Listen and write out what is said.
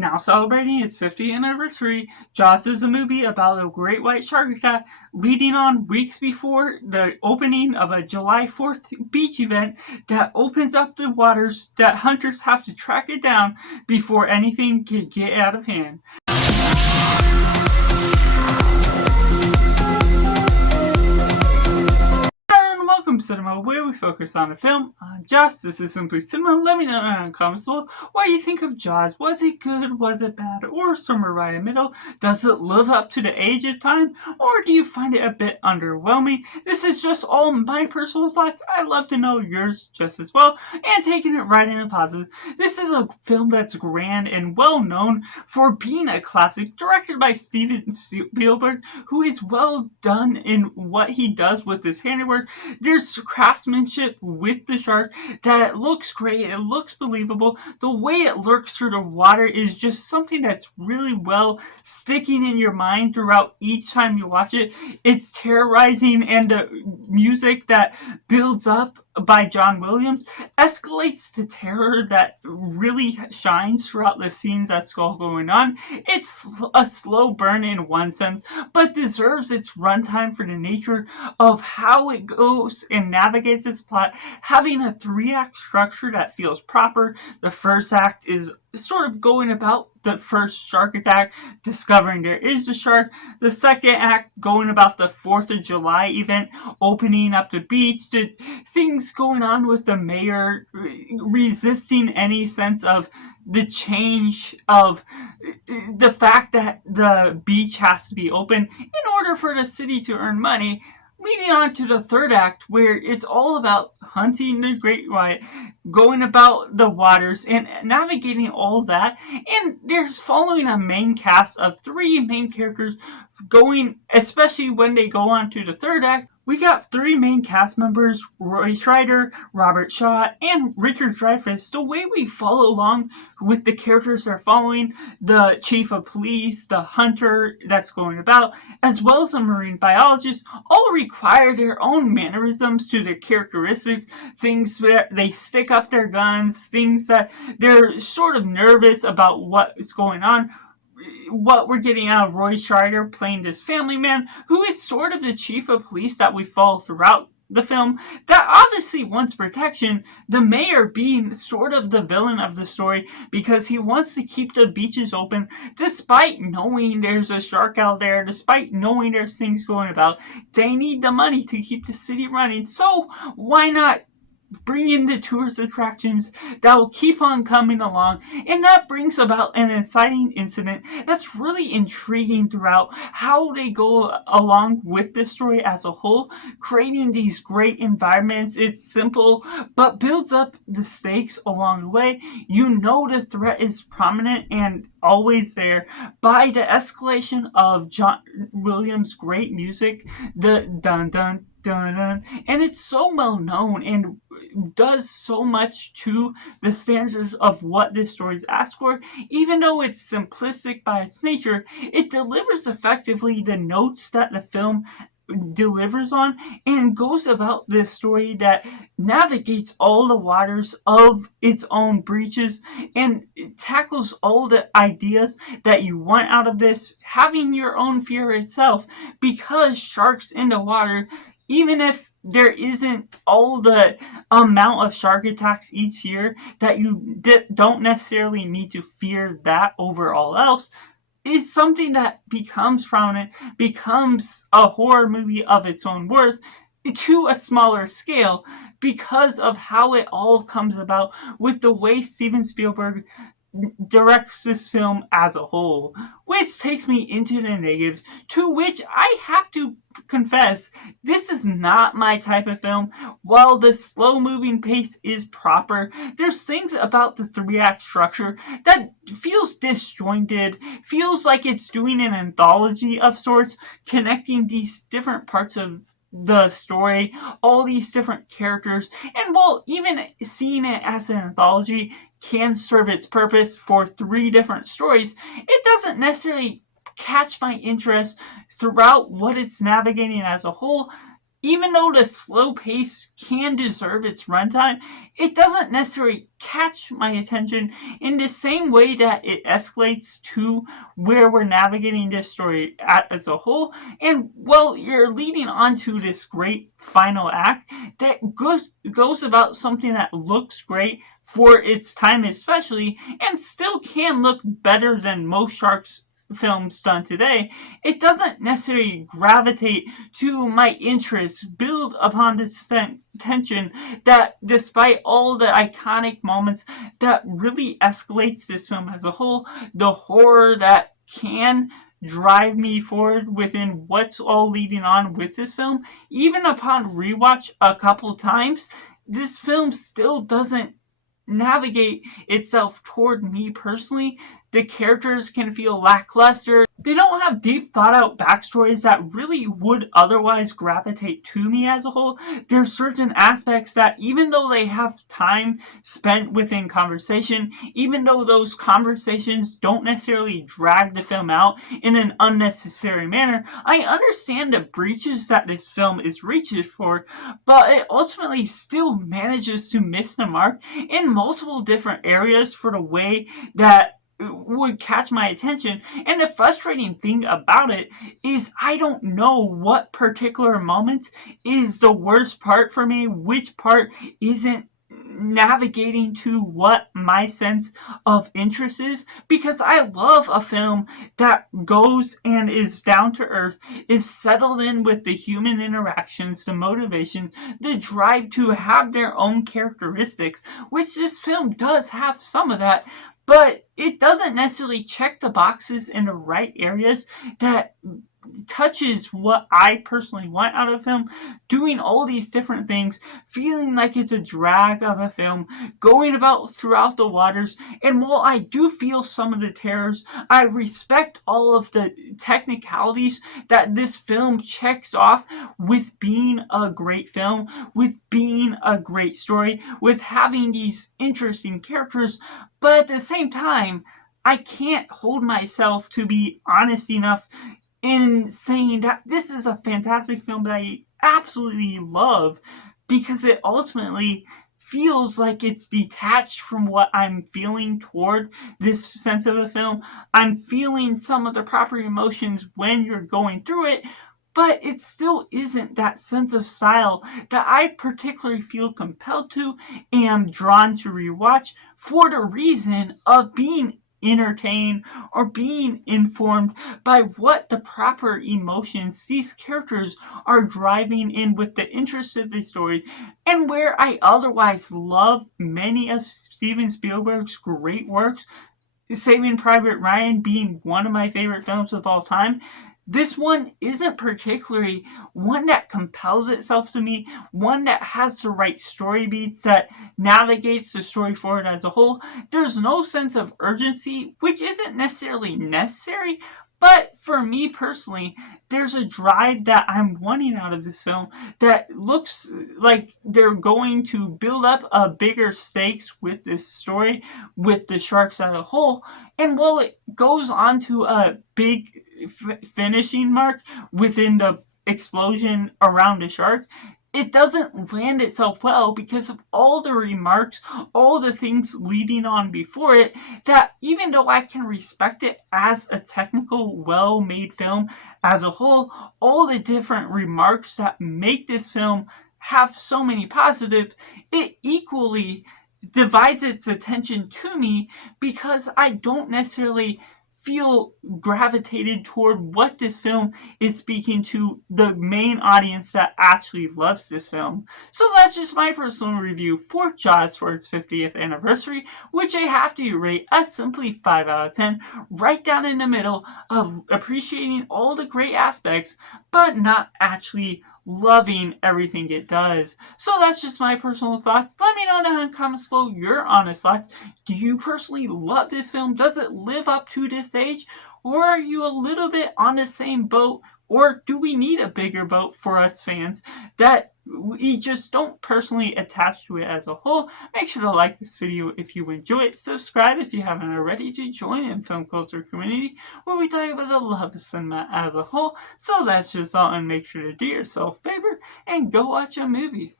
Now celebrating its 50th anniversary, Jaws is a movie about a great white shark attack leading on weeks before the opening of a July 4th beach event that opens up the waters that hunters have to track it down before anything can get out of hand. Welcome Cinema, where we focus on a film. I'm Josh, this is Simply Cinema. Let me know in the comments below what you think of Jaws. Was it good, was it bad, or somewhere right in the middle? Does it live up to the age of time, or do you find it a bit underwhelming? This is just all my personal thoughts. I'd love to know yours just as well, and taking it right in a positive. This is a film that's grand and well known for being a classic, directed by Steven Spielberg, who is well done in what he does with his handiwork. There's craftsmanship with the shark that looks great, it looks believable. The way it lurks through the water is just something that's really well sticking in your mind throughout each time you watch it. It's terrorizing, and the music that builds up by John Williams escalates the terror that really shines throughout the scenes that's going on. It's a slow burn in one sense, but deserves its runtime for the nature of how it goes and navigates its plot, having a 3-act structure that feels proper. The first act is sort of going about the first shark attack, discovering there is a shark. The second act going about the 4th of July event, opening up the beach, to things going on with the mayor resisting any sense of the change of the fact that the beach has to be open in order for the city to earn money. Leading on to the third act, where it's all about hunting the great white, going about the waters, and navigating all that. And there's following a main cast of 3 main characters going, especially when they go on to the third act. We got 3 main cast members: Roy Scheider, Robert Shaw, and Richard Dreyfuss. The way we follow along with the characters they're following, the chief of police, the hunter that's going about, as well as a marine biologist, all require their own mannerisms to their characteristics, things that they stick up their guns, things that they're sort of nervous about what's going on. What we're getting out of Roy Scheider playing this family man, who is sort of the chief of police that we follow throughout the film, that obviously wants protection, the mayor being sort of the villain of the story because he wants to keep the beaches open despite knowing there's a shark out there, despite knowing there's things going about. They need the money to keep the city running, so why not bring in the tourist attractions that will keep on coming along? And that brings about an inciting incident that's really intriguing throughout how they go along with the story as a whole, creating these great environments. It's simple, but builds up the stakes along the way. You know the threat is prominent and always there by the escalation of John Williams' great music, the dun dun dun dun, and it's so well known and does so much to the standards of what this story is asked for. Even though it's simplistic by its nature, it delivers effectively the notes that the film delivers on, and goes about this story that navigates all the waters of its own breaches and tackles all the ideas that you want out of this, having your own fear itself, because sharks in the water, even if there isn't all the amount of shark attacks each year, that you don't necessarily need to fear that over all else, is something that becomes prominent, becomes a horror movie of its own worth to a smaller scale because of how it all comes about with the way Steven Spielberg directs this film as a whole, which takes me into the negatives, to which I have to confess, this is not my type of film. While the slow-moving pace is proper, there's things about the 3-act structure that feels disjointed, feels like it's doing an anthology of sorts, connecting these different parts of the story, all these different characters. And while even seeing it as an anthology can serve its purpose for 3 different stories, it doesn't necessarily catch my interest throughout what it's navigating as a whole. even though the slow pace can deserve its runtime, it doesn't necessarily catch my attention in the same way that it escalates to where we're navigating this story as a whole. And well, you're leading on to this great final act that goes about something that looks great for its time, especially, and still can look better than most sharks films done today. It doesn't necessarily gravitate to my interests, build upon this tension that, despite all the iconic moments, that really escalates this film as a whole. The horror that can drive me forward within what's all leading on with this film, even upon rewatch a couple times, this film still doesn't navigate itself toward me personally. The characters can feel lackluster. They don't have deep thought out backstories that really would otherwise gravitate to me as a whole. There's certain aspects that, even though they have time spent within conversation, even though those conversations don't necessarily drag the film out in an unnecessary manner, I understand the breaches that this film is reaching for, but it ultimately still manages to miss the mark in multiple different areas for the way that would catch my attention. And the frustrating thing about it is I don't know what particular moment is the worst part for me, which part isn't navigating to what my sense of interest is, because I love a film that goes and is down to earth, is settled in with the human interactions, the motivation, the drive to have their own characteristics, which this film does have some of that, but it doesn't necessarily check the boxes in the right areas that touches what I personally want out of a film, doing all these different things, feeling like it's a drag of a film, going about throughout the waters. And while I do feel some of the terrors, I respect all of the technicalities that this film checks off with being a great film, with being a great story, with having these interesting characters. But at the same time, I can't hold myself to be honest enough in saying that this is a fantastic film that I absolutely love, because it ultimately feels like it's detached from what I'm feeling toward this sense of a film. I'm feeling some of the proper emotions when you're going through it, but it still isn't that sense of style that I particularly feel compelled to and am drawn to rewatch for the reason of being entertained or being informed by what the proper emotions these characters are driving in with the interest of the story, and where I otherwise love many of Steven Spielberg's great works, Saving Private Ryan being one of my favorite films of all time. This one isn't particularly one that compels itself to me, one that has the right story beats, that navigates the story forward as a whole. There's no sense of urgency, which isn't necessarily necessary, but for me personally, there's a drive that I'm wanting out of this film that looks like they're going to build up a bigger stakes with this story, with the sharks as a whole. And while it goes on to a big finishing mark within the explosion around the shark, it doesn't land itself well because of all the remarks, all the things leading on before it, that even though I can respect it as a technical, well-made film as a whole, all the different remarks that make this film have so many positives, it equally divides its attention to me because I don't necessarily feel gravitated toward what this film is speaking to the main audience that actually loves this film. So that's just my personal review for Jaws for its 50th anniversary, which I have to rate a simply 5 out of 10, right down in the middle of appreciating all the great aspects, but not actually loving everything it does. So that's just my personal thoughts. Let me know down in the comments below your honest thoughts. Do you personally love this film? Does it live up to this age? Or are you a little bit on the same boat Or do we need a bigger boat for us fans that we just don't personally attach to it as a whole? Make sure to like this video if you enjoy it. Subscribe if you haven't already to join in film culture community where we talk about the love of cinema as a whole. So that's just all, and make sure to do yourself a favor and go watch a movie.